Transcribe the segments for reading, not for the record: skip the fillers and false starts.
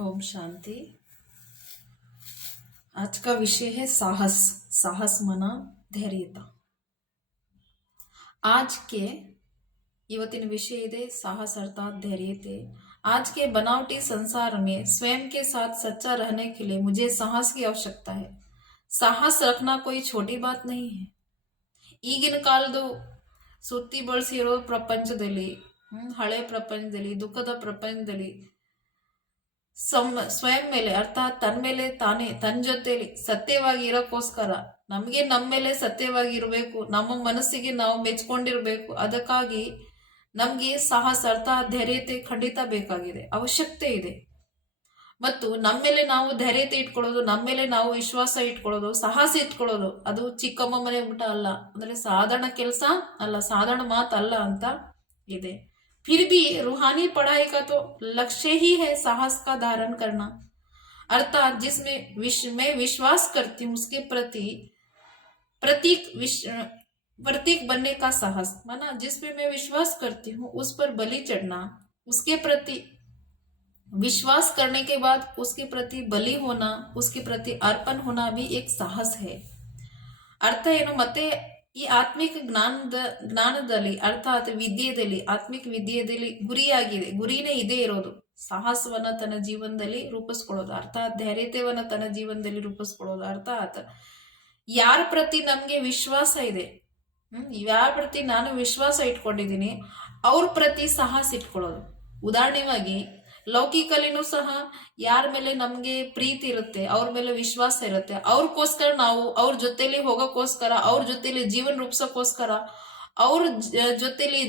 ओम शांति। आज का विषय है साहस। साहस मना धैर्यता। आज के ಇವತ್ತಿನ विषय ಇದೆ साहस अर्थात धैर्यते। आज के बनावटी संसार में स्वयं के साथ सच्चा रहने के लिए मुझे साहस की आवश्यकता है। साहस रखना कोई छोटी बात नहीं है। ಈಗಿನ ಕಾಲದ ಸುತ್ತಿ ಬಳಸಿರೋ ಪ್ರಪಂಚದಲ್ಲಿ ಹಳೆ ಪ್ರಪಂಚದಲ್ಲಿ ದುಃಖದ ಪ್ರಪಂಚದಲ್ಲಿ ಸ್ವಯಂ ಮೇಲೆ ಅರ್ಥಾತ್ ತನ್ನ ಮೇಲೆ ತಾನೇ ತನ್ನ ಜೊತೆಲಿ ಸತ್ಯವಾಗಿ ಇರೋಕ್ಕೋಸ್ಕರ ನಮಗೆ ನಮ್ಮ ಮೇಲೆ ಸತ್ಯವಾಗಿ ಇರಬೇಕು, ನಮ್ಮ ಮನಸ್ಸಿಗೆ ನಾವು ಮೆಚ್ಕೊಂಡಿರ್ಬೇಕು. ಅದಕ್ಕಾಗಿ ನಮ್ಗೆ ಸಾಹಸ ಅರ್ಥಾತ್ ಧೈರ್ಯತೆ ಖಂಡಿತ ಬೇಕಾಗಿದೆ, ಅವಶ್ಯಕತೆ ಇದೆ. ಮತ್ತು ನಮ್ಮ ಮೇಲೆ ನಾವು ಧೈರ್ಯತೆ ಇಟ್ಕೊಳ್ಳೋದು, ನಮ್ಮ ಮೇಲೆ ನಾವು ವಿಶ್ವಾಸ ಇಟ್ಕೊಳ್ಳೋದು, ಸಾಹಸ ಇಟ್ಕೊಳ್ಳೋದು ಅದು ಚಿಕ್ಕಮ್ಮ ಮನೆ ಊಟ ಅಲ್ಲ, ಅಂದ್ರೆ ಸಾಧಾರಣ ಕೆಲಸ ಅಲ್ಲ, ಸಾಧಾರಣ ಮಾತಲ್ಲ ಅಂತ ಇದೆ. फिर भी रूहानी पढ़ाई का तो लक्ष्य ही है साहस का धारण करना, अर्थात जिसमें मैं विश्वास करती हूँ उसके प्रति प्रतीक बनने का साहस, माना जिसमें मैं विश्वास करती हूँ उस पर बलि चढ़ना, उसके प्रति विश्वास करने के बाद उसके प्रति बलि होना, उसके प्रति अर्पण होना भी एक साहस है. ಅರ್ಥ ಏನು? ಮತ್ತೆ ಈ ಆತ್ಮಿಕ ಜ್ಞಾನದಲ್ಲಿ ಅರ್ಥಾತ್ ವಿದ್ಯೆಯಲ್ಲಿ ಆತ್ಮಿಕ ವಿದ್ಯೆಯಲ್ಲಿ ಗುರಿನೇ ಇದೇ ಇರೋದು, ಸಾಹಸವನ್ನ ತನ್ನ ಜೀವನದಲ್ಲಿ ರೂಪಿಸ್ಕೊಳ್ಳೋದು, ಅರ್ಥಾತ್ ಧೈರ್ಯತೆಯನ್ನ ತನ್ನ ಜೀವನದಲ್ಲಿ ರೂಪಿಸ್ಕೊಳ್ಳೋದು. ಅರ್ಥಾತ್ ಯಾರ ಪ್ರತಿ ನಮ್ಗೆ ವಿಶ್ವಾಸ ಇದೆ, ಯಾರ ಪ್ರತಿ ನಾನು ವಿಶ್ವಾಸ ಇಟ್ಕೊಂಡಿದ್ದೀನಿ ಅವ್ರ ಪ್ರತಿ ಸಾಹಸ ಇಟ್ಕೊಳ್ಳೋದು. ಉದಾಹರಣೆಯಾಗಿ ಲೌಕಿಕಲಿನೂ ಸಹ ಯಾರ ಮೇಲೆ ನಮ್ಗೆ ಪ್ರೀತಿ ಇರುತ್ತೆ, ಅವ್ರ ಮೇಲೆ ವಿಶ್ವಾಸ ಇರುತ್ತೆ, ಅವ್ರಕ್ಕೋಸ್ಕರ ನಾವು ಅವ್ರ ಜೊತೆಲಿ ಹೋಗೋಕ್ಕೋಸ್ಕರ, ಅವ್ರ ಜೊತೆಲಿ ಜೀವನ ರೂಪಿಸೋಕ್ಕೋಸ್ಕರ, ಅವ್ರ ಜೊತೆಲಿ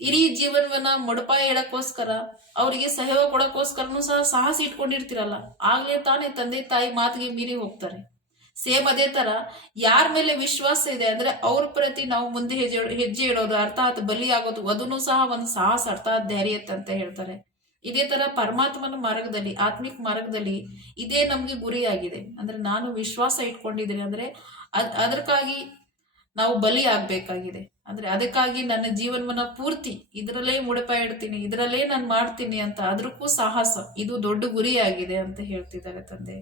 ಇಡೀ ಜೀವನವನ್ನ ಮುಡುಪಾಯ ಇಡಕ್ಕೋಸ್ಕರ, ಅವ್ರಿಗೆ ಸಹಯೋಗ ಕೊಡಕ್ಕೋಸ್ಕರನು ಸಹ ಸಾಹಸ ಇಟ್ಕೊಂಡಿರ್ತಿರಲ್ಲ, ಆಗ್ಲೇ ತಾನೇ ತಂದೆ ತಾಯಿ ಮಾತಿಗೆ ಮೀರಿ ಹೋಗ್ತಾರೆ. ಸೇಮ್ ಅದೇ ತರ ಯಾರ ಮೇಲೆ ವಿಶ್ವಾಸ ಇದೆ ಅಂದ್ರೆ ಅವ್ರ ಪ್ರತಿ ನಾವು ಮುಂದೆ ಹೆಜ್ಜೆ ಇಡೋದು, ಅರ್ಥಾತ್ ಬಲಿ ಆಗೋದು, ಅದನ್ನು ಸಹ ಒಂದು ಸಾಹಸ ಅರ್ಥಾತ್ ಧೈರ್ಯತೆ ಅಂತ ಹೇಳ್ತಾರೆ. ಇದೇ ತರ ಪರಮಾತ್ಮನ ಮಾರ್ಗದಲ್ಲಿ ಆತ್ಮಿಕ ಮಾರ್ಗದಲ್ಲಿ ಇದೇ ನಮ್ಗೆ ಗುರಿಯಾಗಿದೆ. ಅಂದ್ರೆ ನಾನು ವಿಶ್ವಾಸ ಇಟ್ಕೊಂಡಿದ್ದೀನಿ ಅಂದ್ರೆ ಅದಕ್ಕಾಗಿ ನಾವು ಬಲಿ ಆಗ್ಬೇಕಾಗಿದೆ. ಅಂದ್ರೆ ಅದಕ್ಕಾಗಿ ನನ್ನ ಜೀವನವನ್ನ ಪೂರ್ತಿ ಇದರಲ್ಲೇ ಮುಡುಪಾಯ ಇಡ್ತೀನಿ, ಇದರಲ್ಲೇ ನಾನು ಮಾಡ್ತೀನಿ ಅಂತ, ಅದಕ್ಕೂ ಸಾಹಸ, ಇದು ದೊಡ್ಡ ಗುರಿಯಾಗಿದೆ ಅಂತ ಹೇಳ್ತಿದ್ದಾರೆ ತಂದೆ.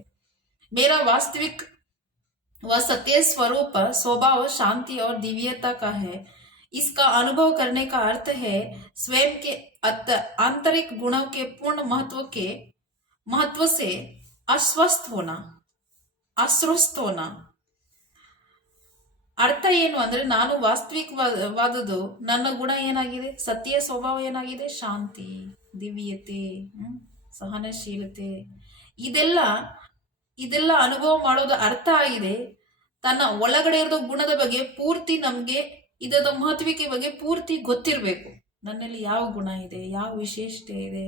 ಮೇರಾ ವಾಸ್ತವಿಕ वह सत्य स्वरूप स्वभाव शांति और दिव्यता का है. इसका अनुभव करने का अर्थ है स्वयं के आंतरिक गुणों के पूर्ण महत्व से अस्वस्थ होना. ಅರ್ಥ ಏನು ಅಂದ್ರೆ ನಾನು ವಾಸ್ತವಿಕವಾದದ್ದು ನನ್ನ ಗುಣ ಏನಾಗಿದೆ, ಸತ್ಯ ಸ್ವಭಾವ ಏನಾಗಿದೆ, ಶಾಂತಿ, ದಿವ್ಯತೆ, ಸಹನಶೀಲತೆ, ಇದೆಲ್ಲ ಅನುಭವ ಮಾಡೋದು ಅರ್ಥ ಆಗಿದೆ. ತನ್ನ ಒಳಗಡೆ ಇರೋ ಗುಣದ ಬಗ್ಗೆ ಪೂರ್ತಿ ನಮ್ಗೆ ಇದರ ಮಹತ್ವಕ್ಕೆ ಬಗ್ಗೆ ಪೂರ್ತಿ ಗೊತ್ತಿರಬೇಕು. ನನ್ನಲ್ಲಿ ಯಾವ ಗುಣ ಇದೆ, ಯಾವ ವಿಶೇಷತೆ ಇದೆ,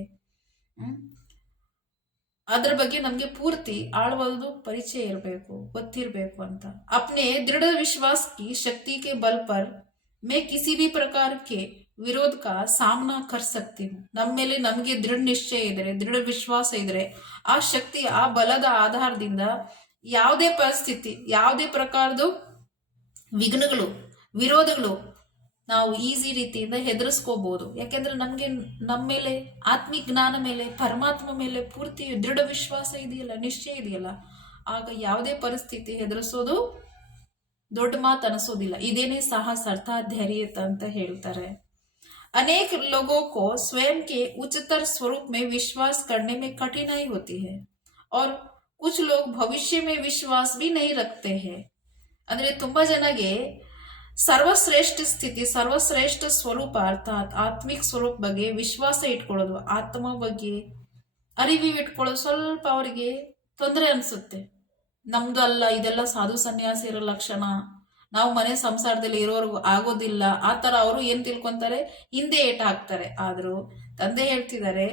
ಅದ್ರ ಬಗ್ಗೆ ನಮ್ಗೆ ಪೂರ್ತಿ ಆಳವಾದ ಪರಿಚಯ ಇರಬೇಕು, ಗೊತ್ತಿರಬೇಕು ಅಂತ. अपने दृढ़ विश्वास की शक्ति के बल पर मैं किसी भी प्रकार के ವಿರೋಧ ಕಾ ಸಾಮನಾ ಕರ್ ಸಕ್ತಿ ಹೂಂ. ನಮ್ಮ ಮೇಲೆ ನಮಗೆ ದೃಢ ನಿಶ್ಚಯ ಇದ್ರೆ, ದೃಢ ವಿಶ್ವಾಸ ಇದ್ರೆ, ಆ ಶಕ್ತಿ ಆ ಬಲದ ಆಧಾರದಿಂದ ಯಾವುದೇ ಪರಿಸ್ಥಿತಿ, ಯಾವುದೇ ಪ್ರಕಾರದ ವಿಘ್ನಗಳು, ವಿರೋಧಗಳು ನಾವು ಈಸಿ ರೀತಿಯಿಂದ ಹೆದರ್ಸ್ಕೋಬಹುದು. ಯಾಕೆಂದ್ರೆ ನಮ್ಗೆ ನಮ್ಮ ಮೇಲೆ ಆತ್ಮಿಕ ಜ್ಞಾನ ಮೇಲೆ ಪರಮಾತ್ಮ ಮೇಲೆ ಪೂರ್ತಿ ದೃಢ ವಿಶ್ವಾಸ ಇದೆಯಲ್ಲ, ನಿಶ್ಚಯ ಇದೆಯಲ್ಲ, ಆಗ ಯಾವುದೇ ಪರಿಸ್ಥಿತಿ ಹೆದರ್ಸೋದು ದೊಡ್ಡ ಮಾತು ಅನಿಸೋದಿಲ್ಲ. ಇದೇನೇ ಸಾಹಸ ಅರ್ಥಾತ್ ಧೈರ್ಯತೆ ಅಂತ ಹೇಳ್ತಾರೆ. अनेक लोगों को स्वयं के उच्चतर स्वरूप में विश्वास करने में कठिनाई होती है और कुछ लोग भविष्य में विश्वास भी नहीं रखते हैं. ಅಂದ್ರೆ ತುಂಬಾ ಜನಗೆ ಸರ್ವಶ್ರೇಷ್ಠ ಸ್ಥಿತಿ, ಸರ್ವಶ್ರೇಷ್ಠ ಸ್ವರೂಪ ಅರ್ಥಾತ್ ಆತ್ಮಿಕ ಸ್ವರೂಪ ಬಗ್ಗೆ ವಿಶ್ವಾಸ ಇಟ್ಕೊಳ್ಳೋದು, ಆತ್ಮ ಬಗ್ಗೆ ಅರಿವು ಇಟ್ಕೊಳ್ಳೋದು ಸ್ವಲ್ಪ ಅವರಿಗೆ ತೊಂದರೆ ಅನ್ಸುತ್ತೆ. ನಮ್ದು ಅಲ್ಲ, ಇದೆಲ್ಲ ಸಾಧು ಸನ್ಯಾಸಿರ ಲಕ್ಷಣ, ನಾವು ಮನೆ ಸಂಸಾರದಲ್ಲಿ ಇರೋರ್ಗು ಆಗೋದಿಲ್ಲ, ಆ ತರ ಅವರು ಏನ್ ತಿಳ್ಕೊಂತಾರೆ, ಹಿಂದೆ ಏಟ ಹಾಕ್ತಾರೆ. ಆದ್ರೂ ತಂದೆ ಹೇಳ್ತಿದ್ದಾರೆ,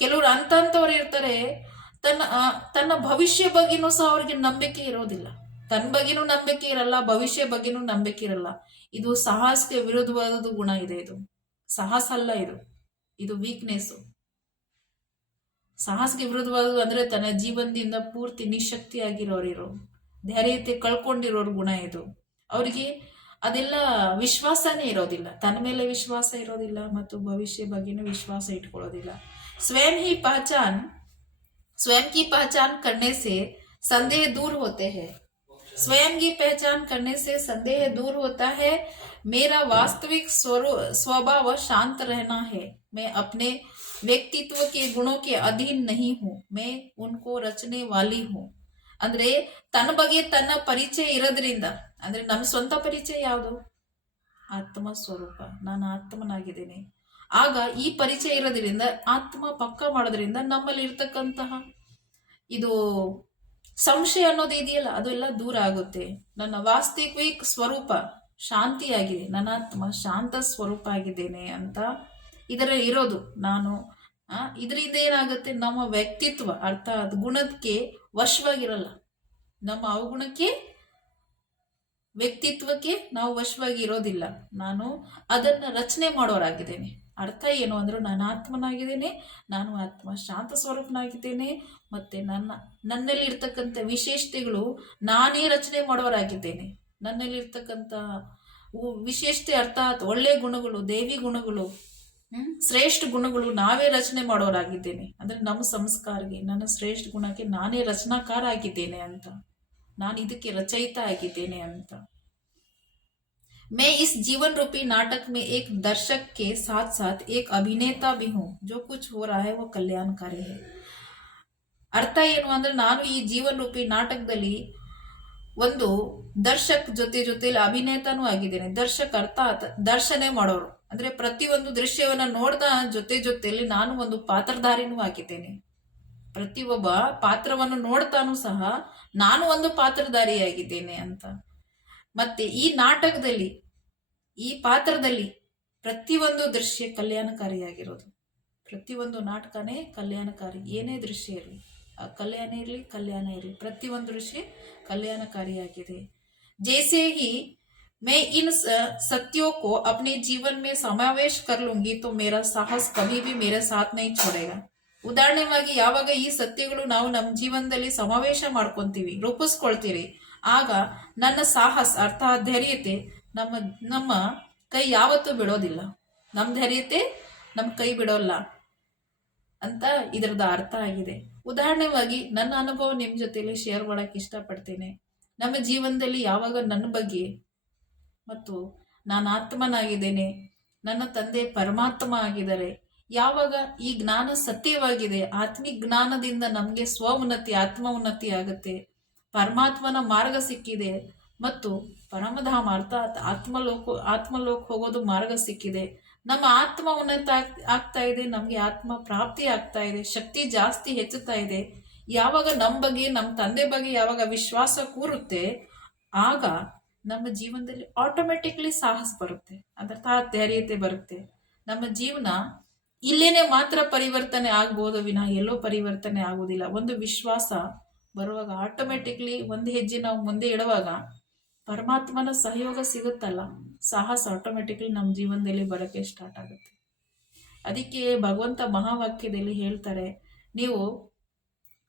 ಕೆಲವರು ಅಂತವ್ರು ಇರ್ತಾರೆ, ತನ್ನ ಭವಿಷ್ಯ ಬಗ್ಗೆನೂ ಸಹ ಅವ್ರಿಗೆ ನಂಬಿಕೆ ಇರೋದಿಲ್ಲ, ತನ್ನ ಬಗ್ಗೆನೂ ನಂಬಿಕೆ ಇರಲ್ಲ, ಭವಿಷ್ಯ ಬಗ್ಗೆನೂ ನಂಬಿಕೆ ಇರಲ್ಲ. ಇದು ಸಾಹಸಕ್ಕೆ ವಿರುದ್ಧವಾದ ಗುಣ ಇದೆ. ಇದು ಸಾಹಸ ಅಲ್ಲ, ಇದು ವೀಕ್ನೆಸ್. ಸಾಹಸಕ್ಕೆ ವಿರುದ್ಧವಾದದ್ದು ಅಂದ್ರೆ ತನ್ನ ಜೀವನದಿಂದ ಪೂರ್ತಿ ನಿಶಕ್ತಿಯಾಗಿರೋರಿರೋ, ಧೈರ್ಯತೆ ಕಳ್ಕೊಂಡಿರೋರ್ ಗುಣ ಇದು. ಅವರಿಗೆ ಅದೆಲ್ಲ ವಿಶ್ವಾಸನೇ ಇರೋದಿಲ್ಲ, ತನ್ನ ಮೇಲೆ ವಿಶ್ವಾಸ ಇರೋದಿಲ್ಲ ಮತ್ತು ಭವಿಷ್ಯ ಬಗ್ಗೆನೂ ವಿಶ್ವಾಸ ಇಟ್ಕೊಳ್ಳೋದಿಲ್ಲ. ಸ್ವಯಂ ಹಿ ಪಹಚಾನ್ स्वयं की पहचान करने से संदेह दूर होते हैं। स्वयं की पहचान करने से संदेह दूर होता है। मेरा वास्तविक स्वभाव शांत रहना है। मैं अपने ವ್ಯಕ್ತಿತ್ವ के गुणों के अधीन नहीं हूँ, मैं उनको रचने वाली हूँ. ಅಂದ್ರೆ ತನ್ನ ಬಗ್ಗೆ ತನ್ನ ಪರಿಚಯ ಇರೋದ್ರಿಂದ, ಅಂದ್ರೆ ನಮ್ಮ ಸ್ವಂತ ಪರಿಚಯ ಯಾವುದು? ಆತ್ಮ ಸ್ವರೂಪ, ನಾನು ಆತ್ಮನಾಗಿದ್ದೇನೆ. ಆಗ ಈ ಪರಿಚಯ ಇರೋದ್ರಿಂದ, ಆತ್ಮ ಪಕ್ಕ ಮಾಡೋದ್ರಿಂದ ನಮ್ಮಲ್ಲಿ ಇರ್ತಕ್ಕಂತಹ ಇದು ಸಂಶಯ ಅನ್ನೋದು ಇದೆಯಲ್ಲ, ಅದು ಎಲ್ಲ ದೂರ ಆಗುತ್ತೆ. ನನ್ನ ವಾಸ್ತವಿಕ ಸ್ವರೂಪ ಶಾಂತಿಯಾಗಿದೆ, ನನ್ನ ಆತ್ಮ ಶಾಂತ ಸ್ವರೂಪ ಆಗಿದ್ದೇನೆ ಅಂತ ಇದರ ಇರೋದು ನಾನು. ಇದರಿಂದ ಏನಾಗುತ್ತೆ, ನಮ್ಮ ವ್ಯಕ್ತಿತ್ವ ಅರ್ಥಾತ್ ಗುಣಕ್ಕೆ ವಶವಾಗಿರಲ್ಲ. ನಮ್ಮ ಅವಗುಣಕ್ಕೆ, ವ್ಯಕ್ತಿತ್ವಕ್ಕೆ ನಾವು ವಶವಾಗಿ ಇರೋದಿಲ್ಲ. ನಾನು ಅದನ್ನ ರಚನೆ ಮಾಡೋರಾಗಿದ್ದೇನೆ. ಅರ್ಥ ಏನು ಅಂದ್ರೆ, ನಾನು ಆತ್ಮನಾಗಿದ್ದೇನೆ, ನಾನು ಆತ್ಮ ಶಾಂತ ಸ್ವರೂಪನಾಗಿದ್ದೇನೆ. ಮತ್ತೆ ನನ್ನಲ್ಲಿ ಇರ್ತಕ್ಕಂಥ ವಿಶೇಷತೆಗಳು ನಾನೇ ರಚನೆ ಮಾಡೋರಾಗಿದ್ದೇನೆ. ನನ್ನಲ್ಲಿ ಇರ್ತಕ್ಕಂಥ ವಿಶೇಷತೆ ಅರ್ಥಾತ್ ಒಳ್ಳೆ ಗುಣಗಳು, ದೇವಿ ಗುಣಗಳು, ಶ್ರೇಷ್ಠ ಗುಣಗಳು ನಾವೇ ರಚನೆ ಮಾಡೋರಾಗಿದ್ದೇನೆ. ಅಂದ್ರೆ ನಮ್ಮ ಸಂಸ್ಕಾರಕ್ಕೆ, ನನ್ನ ಶ್ರೇಷ್ಠ ಗುಣಕ್ಕೆ ನಾನೇ ರಚನಾಕಾರ ಆಗಿದ್ದೇನೆ ಅಂತ, ನಾನು ಇದಕ್ಕೆ ರಚಯಿತ ಆಗಿದ್ದೇನೆ ಅಂತ. मैं इस जीवन रूपी नाटक में एक दर्शक के साथ साथ एक अभिनेता भी हूँ. जो कुछ हो रहा है वो कल्याणकारी है. ಅರ್ಥ ಏನು ಅಂದ್ರೆ, ನಾನು ಈ ಜೀವನ್ ರೂಪಿ ನಾಟಕದಲ್ಲಿ ಒಂದು ದರ್ಶಕ್ ಜೊತೆಲಿ ಅಭಿನೇತನೂ ಆಗಿದ್ದೇನೆ. ದರ್ಶಕ್ ಅರ್ಥಾತ್ ದರ್ಶನೆ ಮಾಡೋರು, ಅಂದ್ರೆ ಪ್ರತಿಯೊಂದು ದೃಶ್ಯವನ್ನ ನೋಡ್ದ ಜೊತೆಯಲ್ಲಿ ನಾನು ಒಂದು ಪಾತ್ರಧಾರಿನೂ ಆಗಿದ್ದೇನೆ. ಪ್ರತಿಯೊಬ್ಬ ಪಾತ್ರವನ್ನು ನೋಡ್ತಾನೂ ಸಹ ನಾನು ಒಂದು ಪಾತ್ರಧಾರಿಯಾಗಿದ್ದೇನೆ ಅಂತ. ಮತ್ತೆ ಈ ನಾಟಕದಲ್ಲಿ, ಈ ಪಾತ್ರದಲ್ಲಿ ಪ್ರತಿಯೊಂದು ದೃಶ್ಯ ಕಲ್ಯಾಣಕಾರಿಯಾಗಿರೋದು. ಪ್ರತಿಯೊಂದು ನಾಟಕನೇ ಕಲ್ಯಾಣಕಾರಿ. ಏನೇ ದೃಶ್ಯ ಇರಲಿ, ಕಲ್ಯಾಣ ಇರಲಿ, ಪ್ರತಿಯೊಂದು ದೃಶ್ಯ ಕಲ್ಯಾಣಕಾರಿಯಾಗಿದೆ. जैसे ही मैं इन सत्यों को अपने जीवन में समावेश कर लूंगी तो मेरा साहस कभी भी मेरे साथ नहीं छोड़ेगा. ಉದಾಹರಣೆಯಾಗಿ, ಯಾವಾಗ ಈ ಸತ್ಯಗಳು ನಾವು ನಮ್ಮ ಜೀವನದಲ್ಲಿ ಸಮಾವೇಶ ಮಾಡ್ಕೊಂತೀವಿ, ರೂಪಿಸ್ಕೊಳ್ತೀವಿ, ಆಗ ನನ್ನ ಸಾಹಸ ಅರ್ಥಾತ್ ಧೈರ್ಯತೆ ನಮ್ಮ ಕೈ ಯಾವತ್ತೂ ಬಿಡೋದಿಲ್ಲ. ನಮ್ಮ ಧೈರ್ಯತೆ ನಮ್ಮ ಕೈ ಬಿಡೋಲ್ಲ ಅಂತ ಇದರದ ಅರ್ಥ ಆಗಿದೆ. ಉದಾಹರಣೆಯಾಗಿ ನನ್ನ ಅನುಭವ ನಿಮ್ಮ ಜೊತೆಲಿ ಶೇರ್ ಮಾಡಕ್ಕೆ ಇಷ್ಟಪಡ್ತೇನೆ. ನಮ್ಮ ಜೀವನದಲ್ಲಿ ಯಾವಾಗ ನನ್ನ ಬಗ್ಗೆ ಮತ್ತು ನಾನು ಆತ್ಮನಾಗಿದ್ದೇನೆ, ನನ್ನ ತಂದೆ ಪರಮಾತ್ಮ ಆಗಿದ್ದಾರೆ, ಯಾವಾಗ ಈ ಜ್ಞಾನ ಸತ್ಯವಾಗಿದೆ, ಆತ್ಮಿಕ ಜ್ಞಾನದಿಂದ ನಮಗೆ ಸ್ವ ಉನ್ನತಿ, ಆತ್ಮ ಉನ್ನತಿ ಆಗುತ್ತೆ, ಪರಮಾತ್ಮನ ಮಾರ್ಗ ಸಿಕ್ಕಿದೆ ಮತ್ತು ಪರಮಧಾಮ ಅರ್ಥಾತ್ ಆತ್ಮಲೋಕ ಹೋಗೋದು ಮಾರ್ಗ ಸಿಕ್ಕಿದೆ, ನಮ್ಮ ಆತ್ಮ ಉನ್ನತ ಆಗ್ತಾ ಇದೆ, ನಮಗೆ ಆತ್ಮ ಪ್ರಾಪ್ತಿ ಆಗ್ತಾ ಇದೆ, ಶಕ್ತಿ ಜಾಸ್ತಿ ಹೆಚ್ಚುತ್ತಾ ಇದೆ. ಯಾವಾಗ ನಮ್ಮ ಬಗ್ಗೆ, ನಮ್ಮ ತಂದೆ ಬಗ್ಗೆ ಯಾವಾಗ ವಿಶ್ವಾಸ ಕೂರುತ್ತೆ, ಆಗ ನಮ್ಮ ಜೀವನದಲ್ಲಿ ಆಟೋಮೆಟಿಕ್ಲಿ ಸಾಹಸ ಬರುತ್ತೆ, ಅರ್ಥಾತ್ ಧೈರ್ಯತೆ ಬರುತ್ತೆ. ನಮ್ಮ ಜೀವನ ಇಲ್ಲೇನೆ ಮಾತ್ರ ಪರಿವರ್ತನೆ ಆಗ್ಬೋದು ವಿನಃ ಎಲ್ಲೋ ಪರಿವರ್ತನೆ ಆಗುವುದಿಲ್ಲ. ಒಂದು ವಿಶ್ವಾಸ ಬರುವಾಗ ಆಟೋಮೆಟಿಕ್ಲಿ ಒಂದು ಹೆಜ್ಜೆ ನಾವು ಮುಂದೆ ಇಡುವಾಗ ಪರಮಾತ್ಮನ ಸಹಯೋಗ ಸಿಗುತ್ತಲ್ಲ, ಸಾಹಸ ಆಟೋಮೆಟಿಕ್ಲಿ ನಮ್ಮ ಜೀವನದಲ್ಲಿ ಬರೋಕ್ಕೆ ಸ್ಟಾರ್ಟ್ ಆಗುತ್ತೆ. ಅದಕ್ಕೆ ಭಗವಂತ ಮಹಾವಾಕ್ಯದಲ್ಲಿ ಹೇಳ್ತಾರೆ, ನೀವು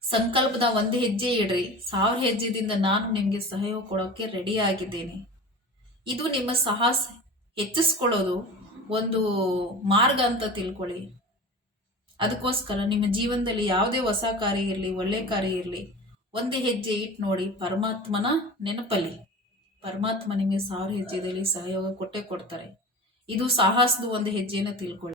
ಸಂಕಲ್ಪದ ಒಂದು ಹೆಜ್ಜೆ ಇಡ್ರಿ, 1000 ಹೆಜ್ಜೆದಿಂದ ನಾನು ನಿಮಗೆ ಸಹಯೋಗ ಕೊಡೋಕೆ ರೆಡಿ ಆಗಿದ್ದೇನೆ. ಇದು ನಿಮ್ಮ ಸಾಹಸ ಹೆಚ್ಚಿಸ್ಕೊಳ್ಳೋದು ಒಂದು ಮಾರ್ಗ ಅಂತ ತಿಳ್ಕೊಳ್ಳಿ. ಅದಕ್ಕೋಸ್ಕರ ನಿಮ್ಮ ಜೀವನದಲ್ಲಿ ಯಾವುದೇ ಹೊಸ ಕಾರ್ಯ ಇರಲಿ, ಒಳ್ಳೆ ಕಾರ್ಯ ಇರಲಿ, ಒಂದೇ ಹೆಜ್ಜೆ ಇಟ್ಟು ನೋಡಿ, ಪರಮಾತ್ಮನ ನೆನಪಲ್ಲಿ. ಪರಮಾತ್ಮ ನಿಮಗೆ 1000 ಹೆಜ್ಜೆದಲ್ಲಿ ಸಹಯೋಗ ಕೊಟ್ಟೇ ಕೊಡ್ತಾರೆ. ಇದು ಸಾಹಸದ ಒಂದು ಹೆಜ್ಜೆನ ತಿಳ್ಕೊಳ್ಳಿ.